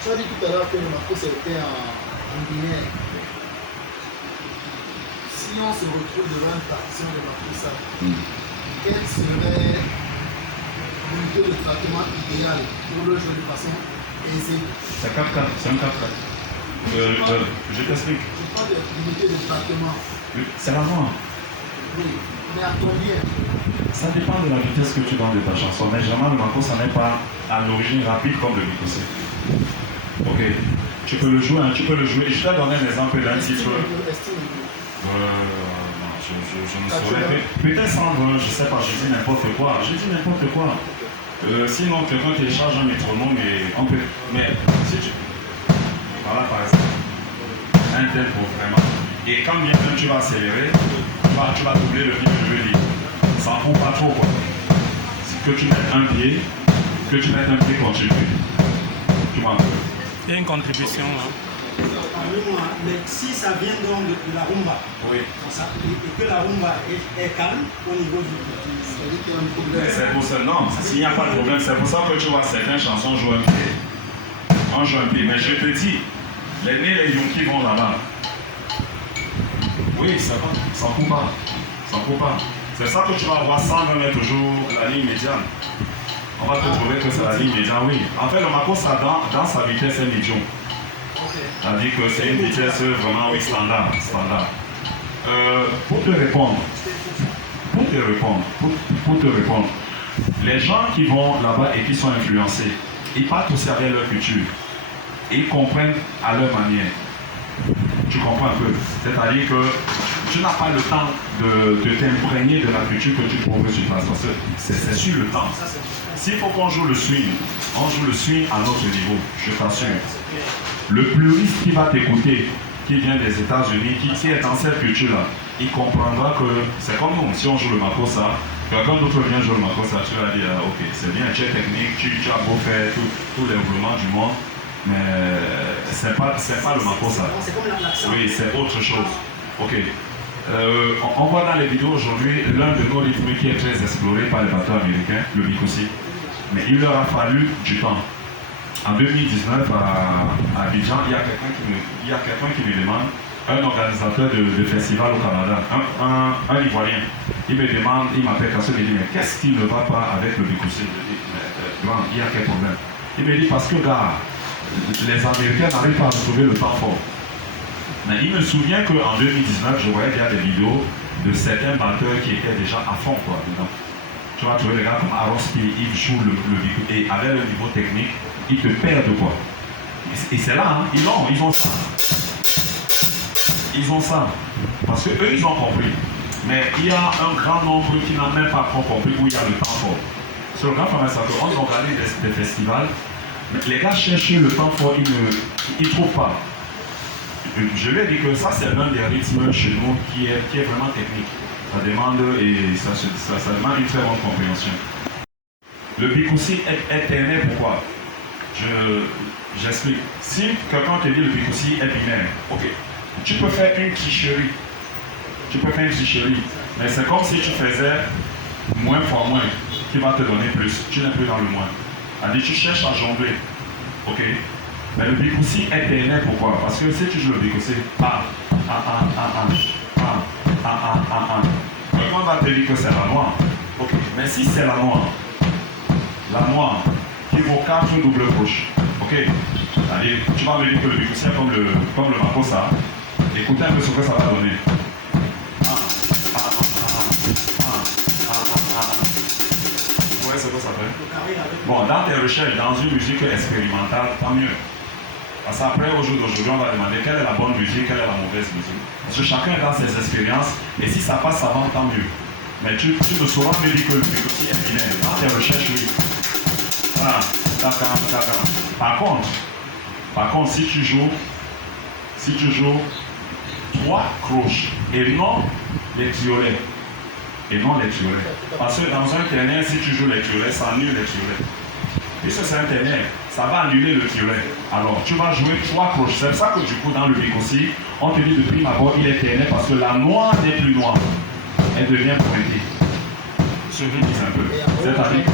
Tu as dit tout à l'heure que le Marco c'était en binaire. Si on se retrouve devant une partition de Marco ça, quelle serait l'unité de traitement idéale pour le jouer de façon aisée? C'est 4-4, c'est un 4-4. Je t'explique. Je parle de l'unité de traitement. C'est la noire. Oui, mais à combien? Ça dépend de la vitesse que tu donnes de ta chanson. Mais généralement, le Marco, ça n'est pas à l'origine rapide comme le Bikosé. Ok, tu peux le jouer, hein, tu peux le jouer. Je t'ai donné un exemple d'un titre. Non, je ne saurais. Peut-être 120, je ne sais pas, je dis n'importe quoi. Je dis n'importe quoi. Sinon, quelqu'un télécharge un métronome et on peut. Mais si tu. Voilà, par exemple, un tempo vraiment. Et quand bien tu vas accélérer, tu vas doubler le rythme, je veux dire. Ça ne fout pas trop, quoi. Que tu mettes un pied continu. Tu vois un peu. Il y a une contribution là. Pardonnez-moi, mais si ça vient donc de la rumba, oui. Et que la rumba est calme au niveau du C'est-à-dire qu'il y a un problème. C'est pour ça, non, s'il n'y a pas de problème, c'est pour ça que tu vois certaines chansons jouent un pied. On joue un pied, mais je te dis, les nez, les yonki vont là-bas. Oui, ça va, ça ne coupe pas. Ça ne coupe pas. C'est ça que tu vas avoir 120 mètres toujours la ligne médiane. On va te trouver que c'est la ligne médiane, oui. En fait, le Marco, ça dans sa vitesse est médium. C'est-à-dire que c'est une vitesse vraiment, oui, standard. Pour te répondre, les gens qui vont là-bas et qui sont influencés, ils partent aussi avec leur culture. Et ils comprennent à leur manière. Tu comprends un peu? C'est-à-dire que tu n'as pas le temps de t'imprégner de la culture que tu trouves sur place. Parce que c'est sur le temps. S'il faut qu'on joue le swing, on joue le swing à notre niveau, je t'assure. Le puriste qui va t'écouter, qui vient des États-Unis, qui est dans cette culture-là, il comprendra que c'est comme nous. Si on joue le makossa, quelqu'un d'autre vient jouer le makossa, tu vas dire, ok, c'est bien, tu es technique, tu as beau faire tous les roulements du monde, mais c'est pas le makossa. C'est comme l'accent. Oui, c'est autre chose. Ok. On voit dans les vidéos aujourd'hui l'un de nos rythmes qui est très exploré par les bateaux américains, le Bikosé. Mais il leur a fallu du temps. En 2019, à Abidjan, il y a quelqu'un qui me demande, un organisateur de festival au Canada, un Ivoirien, il m'appelle parce qu'il me dit, mais qu'est-ce qui ne va pas avec le Bikosé? Je dis, mais il y a quel problème? Il me dit, parce que là, les Américains n'arrivent pas à trouver le temps fort. Mais il me souvient qu'en 2019, je voyais déjà des vidéos de certains batteurs qui étaient déjà à fond, quoi, dedans. Tu vas trouver les gars comme Aroski, ils jouent le Bikosé, et avec le niveau technique, ils te perdent, quoi. Et c'est là, hein, ils ont ça. Ils ont ça. Parce qu'eux, ils ont compris. Mais il y a un grand nombre qui n'a même pas compris où il y a le temps fort. Sur le grand format, ça on organise des festivals, mais les gars cherchent le temps fort, ils ne trouvent pas. Je lui ai dit que ça, c'est l'un des rythmes chez nous qui est vraiment technique. Ça demande, et ça demande une très bonne compréhension. Le Bikosé est éternel, pourquoi? J'explique. Si quelqu'un te dit le Bikosé est binaire, ok, tu peux faire une tricherie. Mais c'est comme si tu faisais moins fois moins, qui va te donner plus. Tu n'es plus dans le moins. C'est-à-dire tu cherches à jongler. Ok. Mais le Bikosé est éternel, pourquoi? Parce que si tu joues le Bikosé, quelqu'un va te dire que c'est la noire. Ok. Mais si c'est la noire qui vaut 4 doubles croches, ok? C'est-à-dire, tu vas me dire que le Bikosé est comme le makossa. Écoutez un peu ce que ça va donner. Vous voyez ce que ça fait? Bon, dans tes recherches, dans une musique expérimentale, tant mieux. Parce qu'après, au jour d'aujourd'hui, on va demander quelle est la bonne musique, quelle est la mauvaise musique. Parce que chacun est dans ses expériences, et si ça passe, ça va, tant mieux. Mais tu ne sauras me dire que le Bikosé est binaire. Dans tes recherches, oui. Voilà, d'accord. Par contre, si tu joues 3 croches et non les tiolets. Parce que dans un ternaire, si tu joues les tiolets, ça annule les tiolets. Puisque c'est un ternaire, ça va annuler le tiolet. Alors, tu vas jouer 3 croches. C'est ça que du coup, dans le Bikosé, on te dit de prime abord, il est ternaire parce que la noire n'est plus noire. Elle devient pointée. Je vous dis un peu. C'est-à-dire,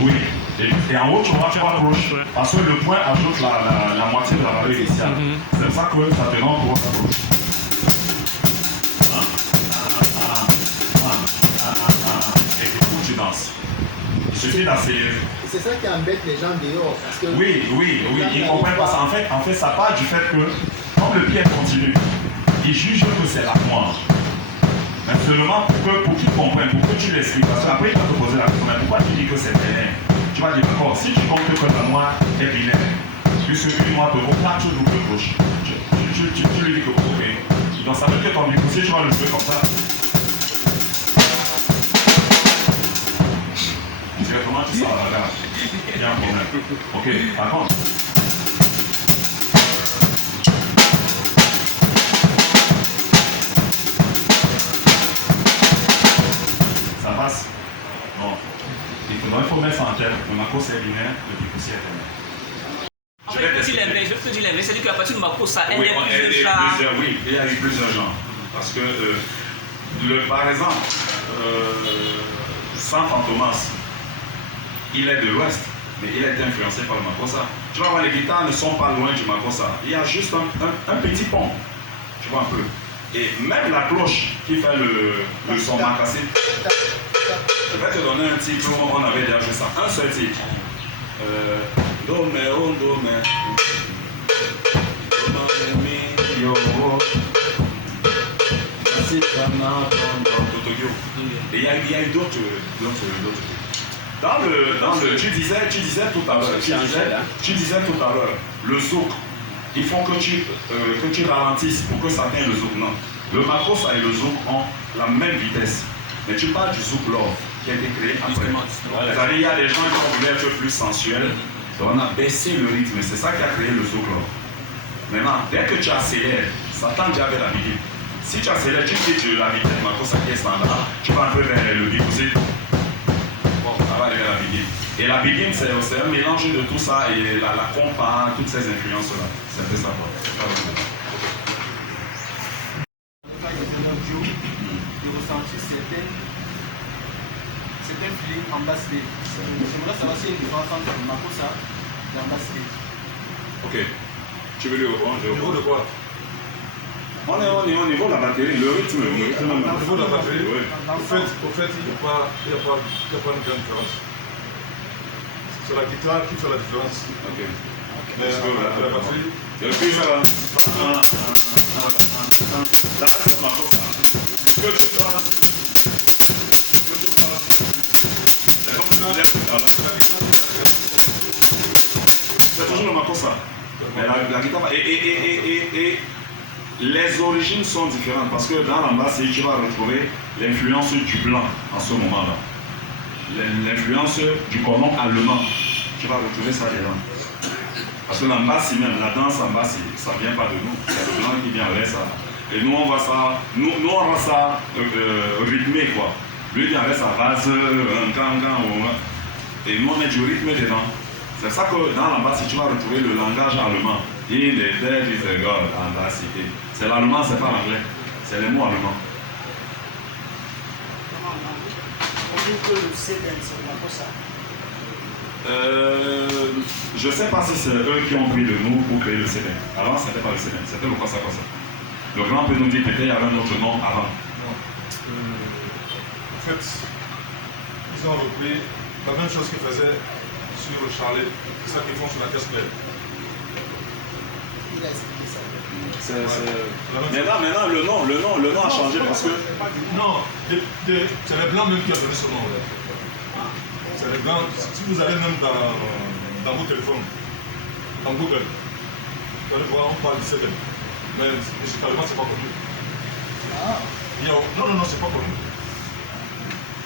oui. Et en haut, tu vois 3 cloches. Parce que le point ajoute la moitié de la valeur initiale. C'est ça que ça te rend pour ta cloche. Et du coup, tu danses. Il suffit d'accélérer. C'est ça qui embête les gens dehors. Parce que Oui, ils ne comprennent pas ça. En fait, ça part du fait que, comme le pied continue, ils jugent que c'est la noire. Mais seulement pour qu'ils comprennent, pour que tu l'expliques. Parce qu'après, il va te poser la question, mais pourquoi tu dis que c'est binaire? Tu vas dire, d'accord, si tu comptes que la noire est binaire, puisque une noire te vaut 4 doubles gauche, tu lui dis que ok. Donc ça veut dire que ton bicoussier, tu vas le jouer comme ça. Tu sais comment tu sors là, regarde. Il y a un problème. Ok, par contre. Ça passe? Bon. Il faut mettre ça en tête. Le macro c'est binaire, le bicoussier est binaire. En fait, je peux dire l'inverse, c'est-à-dire qu'à partir de Mako, ça aide plusieurs genres. Oui, il y a eu plusieurs genres. Parce que, par exemple, Saint Fantomas, il est de l'Ouest, mais il a été influencé par le Makossa. Tu vois, les guitares ne sont pas loin du Makossa. Il y a juste un petit pont, tu vois un peu. Et même la cloche qui fait le son macassé, je vais te donner un titre, on avait déjà joué ça, un seul titre. Do, me, oh, do, me. Et il y a eu d'autres. Tu disais tout à l'heure, le zouk, il faut que tu ralentisses pour que ça atteigne le zouk. Non. Le makossa et le zouk ont la même vitesse. Mais tu parles du zouk love qui a été créé après. C'est-à-dire, il y a des gens qui voulaient être plus sensuels. Donc on a baissé le rythme. C'est ça qui a créé le zouk love. Maintenant, dès que tu accélères, ça tend déjà vers la biguine. Si tu accélères, tu quittes la vitesse du makossa qui est standard, tu vas un peu vers le bicoussé. Bon, ça va aller vers la biguine. Et la biguine, c'est un mélange de tout ça et la compa, toutes ces influences-là. C'est un peu ça, quoi. De ressentir certaines feelings en basse ligne. J'aimerais savoir s'il y a une différence entre le makossa et la basse ligne. Ok. Tu veux le Au niveau de quoi? On est au niveau de la batterie, le rythme. Au niveau de la batterie, oui. Au fait, il n'y a pas une grande différence. C'est la guitare qui fait la différence. Ok. Mais la batterie, C'est le plus ça. Ça reste ma chose. Que tu fasses. C'est comme tu disais tout à l'heure. C'est toujours le makossa. Mais la guitare. Et les origines sont différentes parce que dans l'ambassade, tu vas retrouver l'influence du blanc en ce moment-là. L'influence du colon allemand. Tu vas retrouver ça dedans. Parce que l'ambassade même, la danse ambassade, ça ne vient pas de nous. C'est le blanc qui vient avec ça. Et nous on va ça, nous on va ça rythmé quoi. Lui il avait sa base, un gang, et nous on met du rythme dedans. C'est ça que dans l'ambassade tu vas retrouver le langage allemand. In the dead is a God, ambassade. C'est l'allemand, c'est pas l'anglais. C'est les mots allemands. On dit que le C-band, c'est le makossa. Je ne sais pas si c'est eux qui ont pris de nous pour créer le CD. Avant, ce n'était pas le CD, c'était le Kossa Kossa. Le grand peut nous dire peut-être qu'il y avait un autre nom avant. non. En fait, ils ont repris la même chose qu'ils faisaient sur le charlet. C'est ça qu'ils font sur la caisse claire. il a expliqué ça. Maintenant, le nom a changé parce que. Non, c'est les blancs même qui ont donné ce nom. C'est les blancs. Si vous allez même dans vos téléphones, dans Google, vous allez voir, on parle du CD. Mais musicalement, c'est pas connu. Non, c'est pas connu.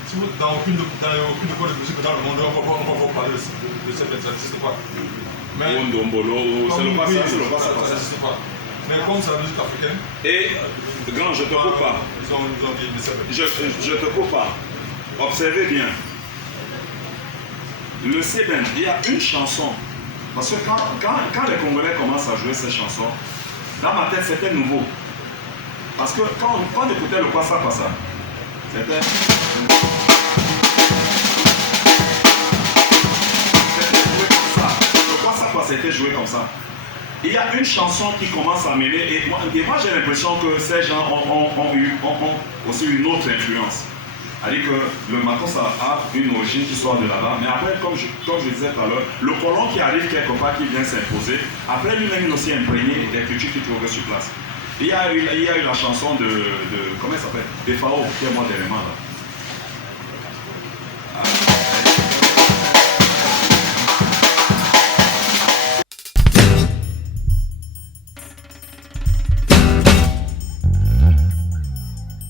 Si vous, dans aucune école de musique dans le monde, on va pas parler de CD, ça n'existe pas. Mais Ndombolo, c'est le Kossa, c'est le Kossa ça n'existe pas. Mais comme c'est la musique africaine, Et, grand, je te coupe pas. ils ont dit le CD. Je te coupe pas. Observez bien. Le C-band, il y a une chanson. Parce que quand les Congolais commencent à jouer ces chansons, dans ma tête, c'était nouveau. Parce que quand on écoutait le Kossa Kossa, c'était. ça a été joué comme ça. Il y a une chanson qui commence à mêler, et moi j'ai l'impression que ces gens ont aussi une autre influence. C'est-à-dire que le makossa a une origine qui sort de là-bas, mais après, comme je disais tout à l'heure, le colon qui arrive quelque part, qui vient s'imposer, après lui-même il aussi imprégné des cultures qui trouvaient sur place. Il y a eu la chanson de comment elle s'appelle, des Fao, qui est mort dernièrement là.